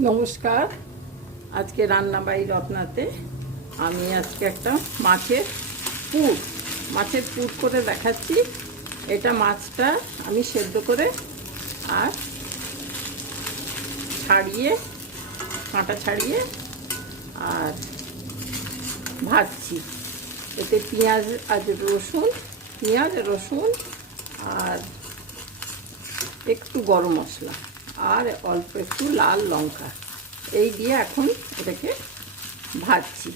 নমস্কার। আজকে রান্নাবাই রত্নাতে আমি আজকে একটা মাছের পুর করে দেখাচ্ছি। এটা মাছটা আমি সেদ্ধ করে আর কাঁটা ছাড়িয়ে আর ভাজছি। এতে পেঁয়াজ রসুন আর একটু গরম মশলা আর অল্প একটু লাল লঙ্কা এই দিয়ে এখন এটাকে ভাজছি।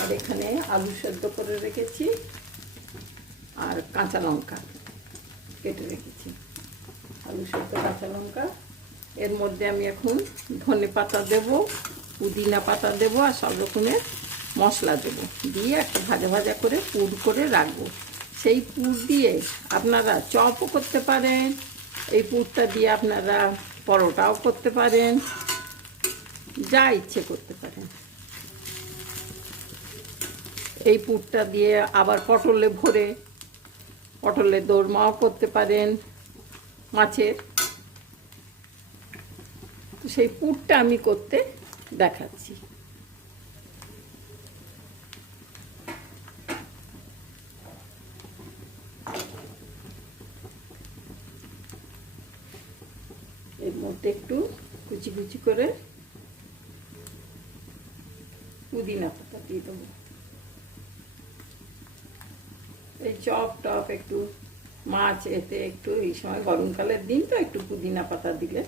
আর এখানে আলু সেদ্ধ করে রেখেছি আর কাঁচা লঙ্কা কেটে রেখেছি। আলু সেদ্ধ কাঁচা লঙ্কা, এর মধ্যে আমি এখন ধনে পাতা দেবো, পুদিনা পাতা দেবো আর সব রকমের মশলা দেবো, দিয়ে একটা ভাজা ভাজা করে পুর করে রাখবো। সেই পুর দিয়ে আপনারা চপও করতে পারেন, এই পুরটা দিয়ে আপনারা পরোটাও করতে পারেন, যা ইচ্ছে করতে পারেন। এই পুরটা দিয়ে আবার পটলে দোরমাও করতে পারেন মাছের। তো সেই পুরটা আমি করতে দেখাচ্ছি। এর মধ্যে একটু কুচি কুচি করে পুদিনা পাতা দিয়ে দেবো। এই চপ একটু মাছ এতে একটু এই সময় গরমকালের দিন তো একটু পুদিনা পাতা দিলে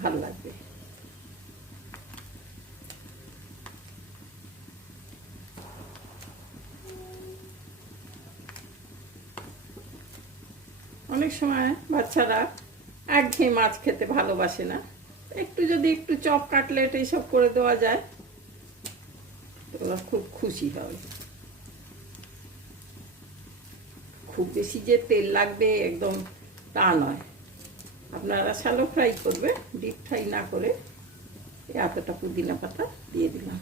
ভাল লাগবে। অনেক সময় বাচ্চারা একঘেয়ে মাছ খেতে ভালোবাসে না, যদি একটু চপ কাটলেট এইসব করে দেওয়া যায় তো ওরা খুব খুশি হবে। খুব বেশি যে তেল লাগবে একদম তা নয়, আপনারা শ্যালো ফ্রাই করবে, ডিপ ফ্রাই না করে। এতটা পুদিনা পাতা দিয়ে দিলাম,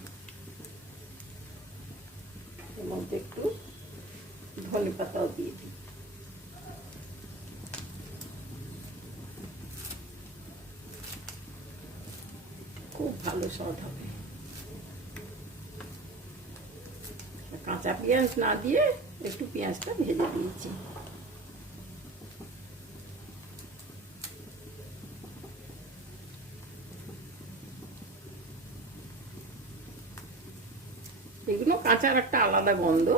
এর মধ্যে একটু ধনে পাতাও দিয়ে দিই। খুব ভালো স্বাদ হবে। কাঁচা পেঁয়াজ না দিয়ে একটু পেঁয়াজটা ভেজে দিয়েছি। এগুলো কাঁচার একটা আলাদা গন্ধ।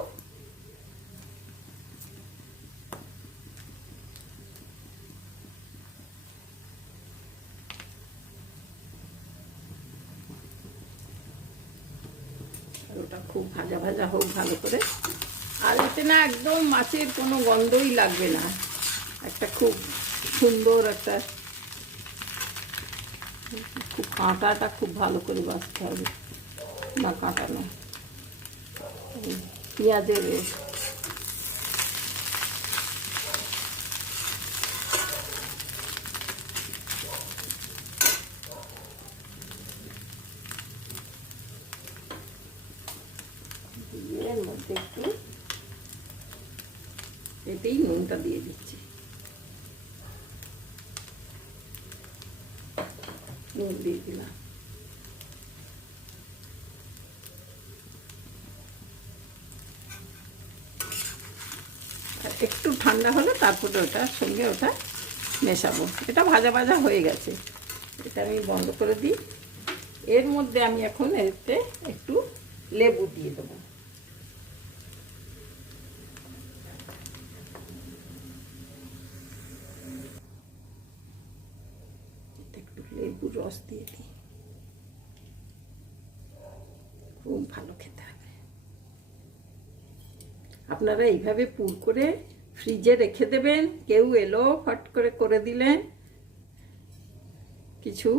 ওটা খুব ভাজা ভাজা হোক ভালো করে। আর এতে না একদম মাছের কোনো গন্ধই লাগবে না, একটা খুব সুন্দর একটা, খুব কাঁটাটা খুব ভালো করে বাছতে হবে, না কাঁটা না পেঁয়াজের এর মধ্যে একটু এতেই নুনটা দিয়ে দিচ্ছি। নুন দিয়ে দিলাম। একটু ঠান্ডা হলে তারপরে ওটার সঙ্গে ওটা মেশাবো। এটা ভাজা ভাজা হয়ে গেছে, এটা আমি বন্ধ করে দিই। এর মধ্যে আমি এখন এতে একটু লেবু দিয়ে দেবো। একটু লেবুর রস দিয়ে দিই, খুব ভালো খেতে হবে। আপনারা এইভাবে পুর করে ফ্রিজে রেখে দেবেন, কেউ এলো ফট করে দিলেন কিছু।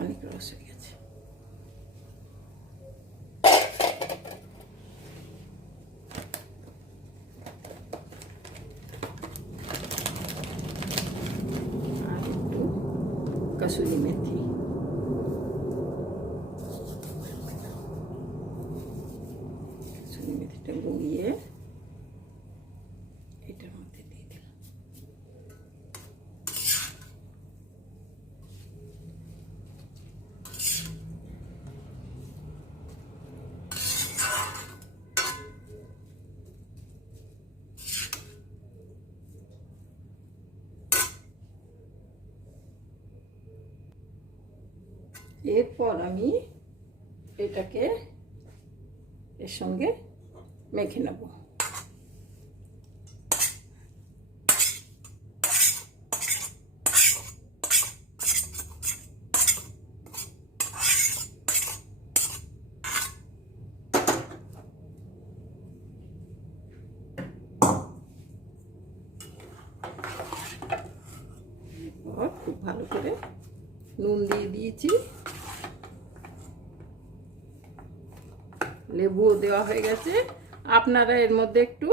অনেক রস হয়ে গেছে। আর একটু কসুরি মেথি, কসুরি মেথিটা এরপর আমি এটাকে এর সঙ্গে মেখে নেব। খুব ভালো করে নুন দিয়ে দিয়েছি, লেবুও দেওয়া হয়ে গেছে। আপনারা এর মধ্যে একটু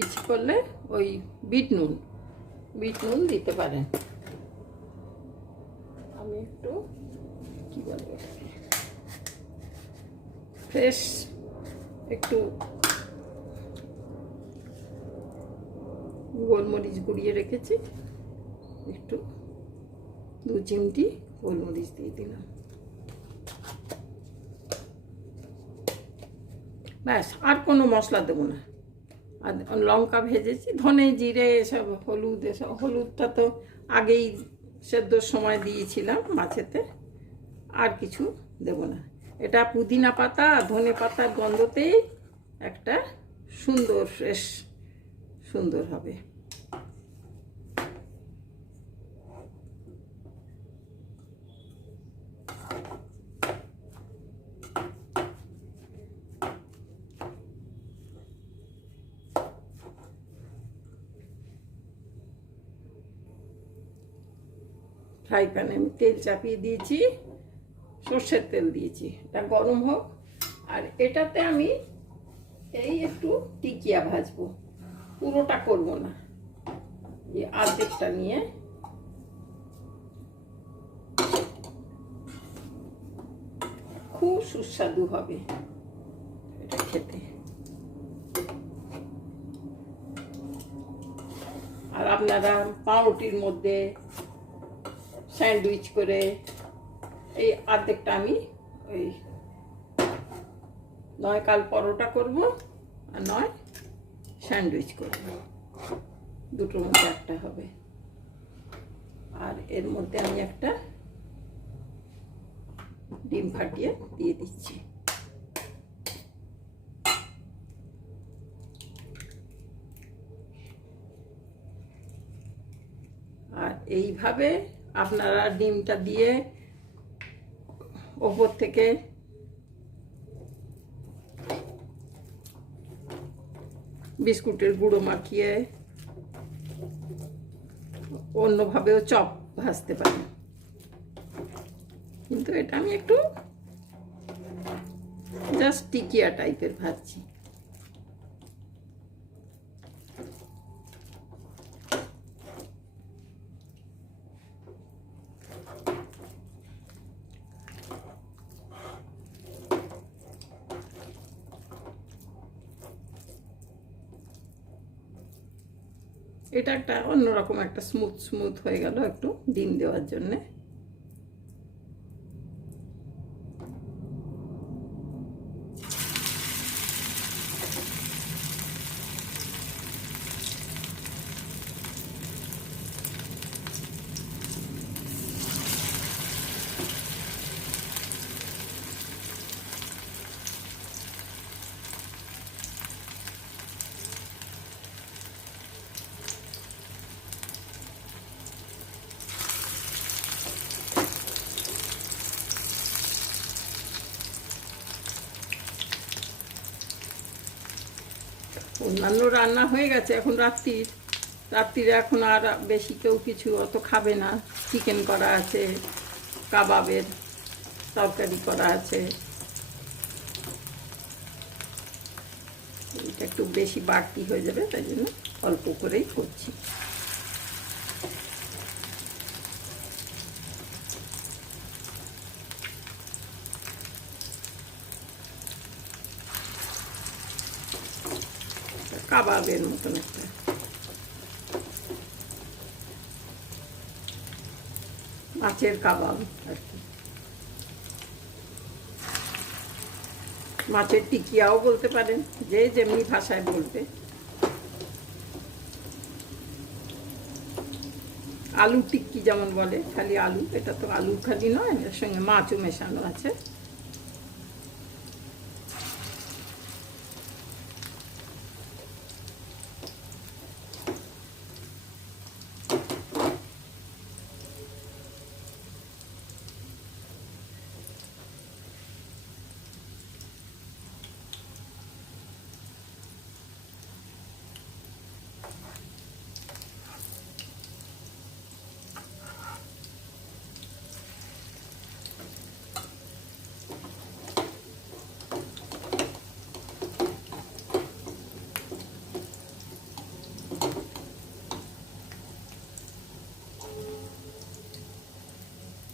ইচ্ছে করলে ওই বিট নুন দিতে পারেন। আমি একটু কি বলবো, ফ্রেশ একটু গোলমরিচ গুঁড়িয়ে রেখেছি, একটু 2 চিমটি গোলমরিচ দিয়ে দিলাম। ব্যাস, আর কোনো মশলা দেবো না। আর লঙ্কা ভেজেছি, ধনে জিরে এসব, হলুদ, এসব হলুদটা তো আগেই সেদ্ধর সময় দিয়েছিলাম মাছেতে, আর কিছু দেব না। এটা পুদিনা পাতা ধনে পাতার গন্ধতেই একটা সুন্দর ফ্রেশ সুন্দর হবে। ফ্রাই প্যানে আমি তেল চাপিয়ে দিয়েছি, সর্ষের তেল দিয়েছি, এটা গরম হোক। আর এটাতে আমি এই একটু টিকিয়া ভাজবো, পুরোটা করব না, এই অর্ধেকটা নিয়ে। খুব সুস্বাদু হবে এটা খেতে। আর আপনারা পাউরুটির মধ্যে স্যান্ডউইচ করে, এই অর্ধেকটা আমি ওই নয় কাল পরোটা করব, আর নয় স্যান্ডউইচ করব, দুটোর মধ্যে একটা হবে। আর এর মধ্যে আমি একটা ডিম ফাটিয়ে দিয়ে দিচ্ছি। আর এইভাবে আপনারা ডিমটা দিয়ে ওপর থেকে বিস্কুটের গুঁড়ো মাখিয়ে অন্যভাবেও চপ ভাজতে পারেন, কিন্তু এটা আমি একটু জাস্ট টিকিয়া টাইপের ভাজছি। এটা একটা অন্যরকম একটা স্মুথ হয়ে গেল একটু ডিম দেওয়ার জন্যে। অন্যান্য রান্না হয়ে গেছে, এখন রাত্রিরে এখন আর বেশি কেউ কিছু অত খাবে না। চিকেন করা আছে, কাবাবের তরকারি করা আছে, এটা একটু বেশি বাড়তি হয়ে যাবে, তাই জন্য অল্প করেই করছি। কাবাবের মতন একটা মাছের কাবাব আর কি, মাছের টিকিয়াও বলতে পারেন, যে যেমনি ভাষায় বলবে। আলু টিক্কি যেমন বলে, খালি আলু, এটা তো আলু খালি নয়, এর সঙ্গে মাছও মেশানো আছে।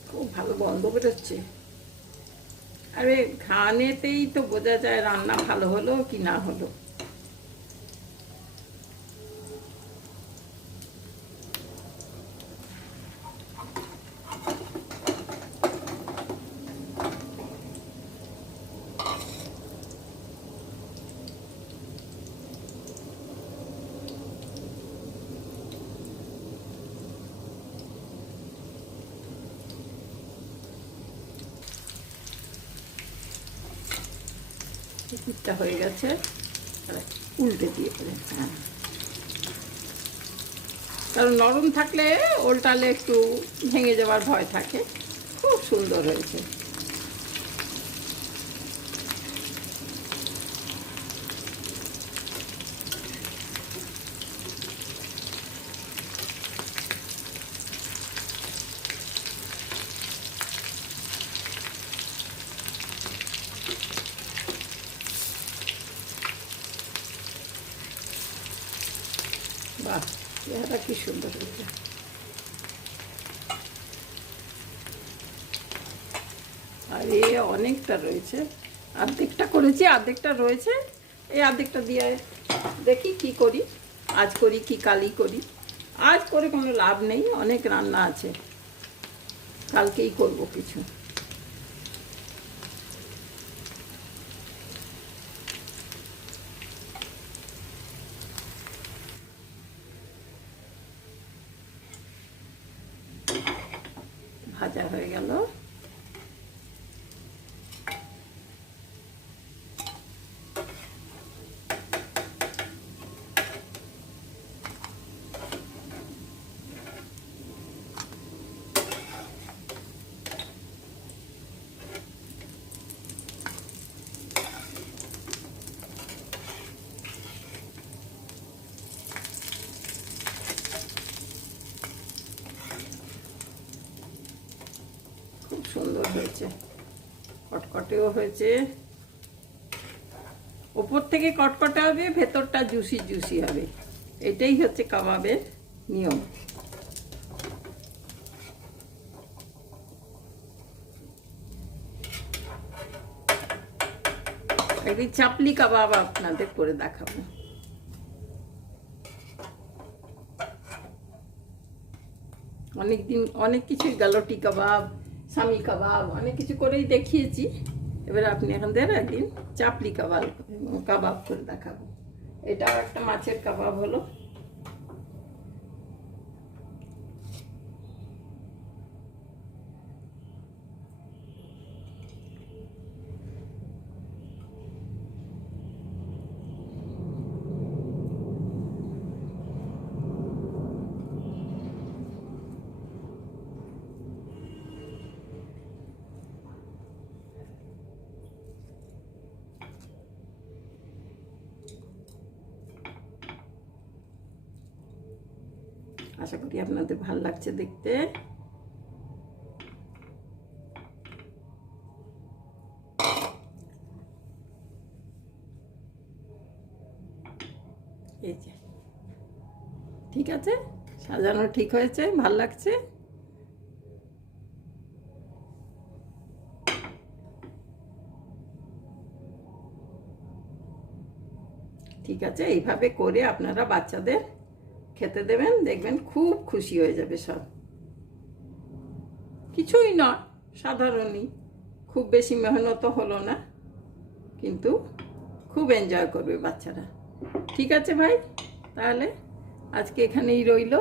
খুব ভালো গন্ধ বেরোচ্ছে। আরে ঘ্রাণেতেই তো বোঝা যায় রান্না ভালো হলো কি না হলো। পিঠটা হয়ে গেছে, উল্টে দিয়ে পরে। হ্যাঁ, কারণ নরম থাকলে ওল্টালে একটু ভেঙে যাওয়ার ভয় থাকে। খুব সুন্দর হয়েছে। বাহ, চেহারা কি সুন্দর হয়েছে। আর এ অনেকটা রয়েছে, অর্ধেকটা করেছি, অর্ধেকটা রয়েছে। এই অর্ধেকটা দিয়ে দেখি কি করি, আজ করি কি কালই করি। আজ করে কোনো লাভ নেই, অনেক রান্না আছে, কালকেই করব কিছু। ভাজা হয়ে গেল। খুব সুন্দর হয়েছে, কটকটেও হয়েছে। ওপর থেকে কটকটে হবে, ভেতরটা জুসি জুসি হবে। এটাই হচ্ছে কাবাবের নিয়ম। একদিন চাপলি কাবাব আপনাদের করে দেখাবো। অনেকদিন অনেক কিছু, গালটি কাবাব, স্বামী কাবাব, অনেক কিছু করেই দেখিয়েছি। এবার আপনি এখানদের একদিন চাপলি কাবাব কাবাব করে দেখাবো। এটাও একটা মাছের কাবাব হলো। আশা করি আপনাদের ভালো লাগছে দেখতে। এই যে ঠিক আছে, সাজানো ঠিক হয়েছে, ভাল লাগছে। ঠিক আছে, এইভাবে করে আপনারা বাচ্চাদের খেতে দেবেন, দেখবেন খুব খুশি হয়ে যাবে সব। কিছুই নয়, সাধারণই, খুব বেশি মেহনত হলো না, কিন্তু খুব এনজয় করবে বাচ্চারা। ঠিক আছে ভাই, তাহলে আজকে এখানেই রইল।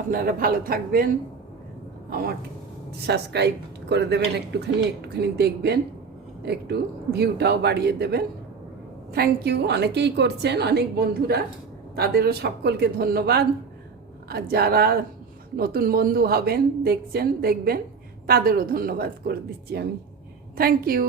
আপনারা ভালো থাকবেন, আমাকে সাবস্ক্রাইব করে দেবেন, একটুখানি দেখবেন, একটু ভিউটাও বাড়িয়ে দেবেন। Thank you. অনেকেই করছেন, অনেক বন্ধুরা, তাদেরও সকলকে ধন্যবাদ। আর যারা নতুন বন্ধু হবেন, দেখবেন, তাদেরও ধন্যবাদ করে দিচ্ছি আমি। Thank you.